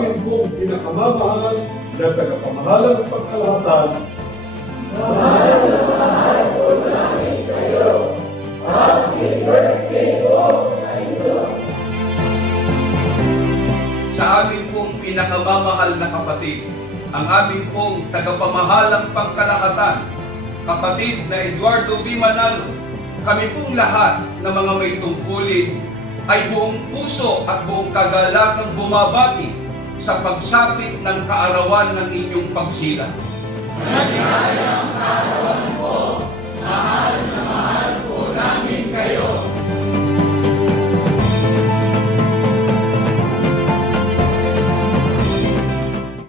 amin pong pinakamamahal na tagapamahalang pangkalahatan. Mahal na mahal po namin kayo. Happy birthday po sa inyo. Sa amin pong pinakamamahal na kapatid, ang aming pong tagapamahalang pangkalahatan, kapatid na Eduardo V. Manalo, kami pong lahat na mga may tungkulin ay buong puso at buong kagalakang bumabati sa pagsapit ng kaarawan ng inyong pagsilang. Maligayang kaarawan po. Mahal na mahal po namin kayo.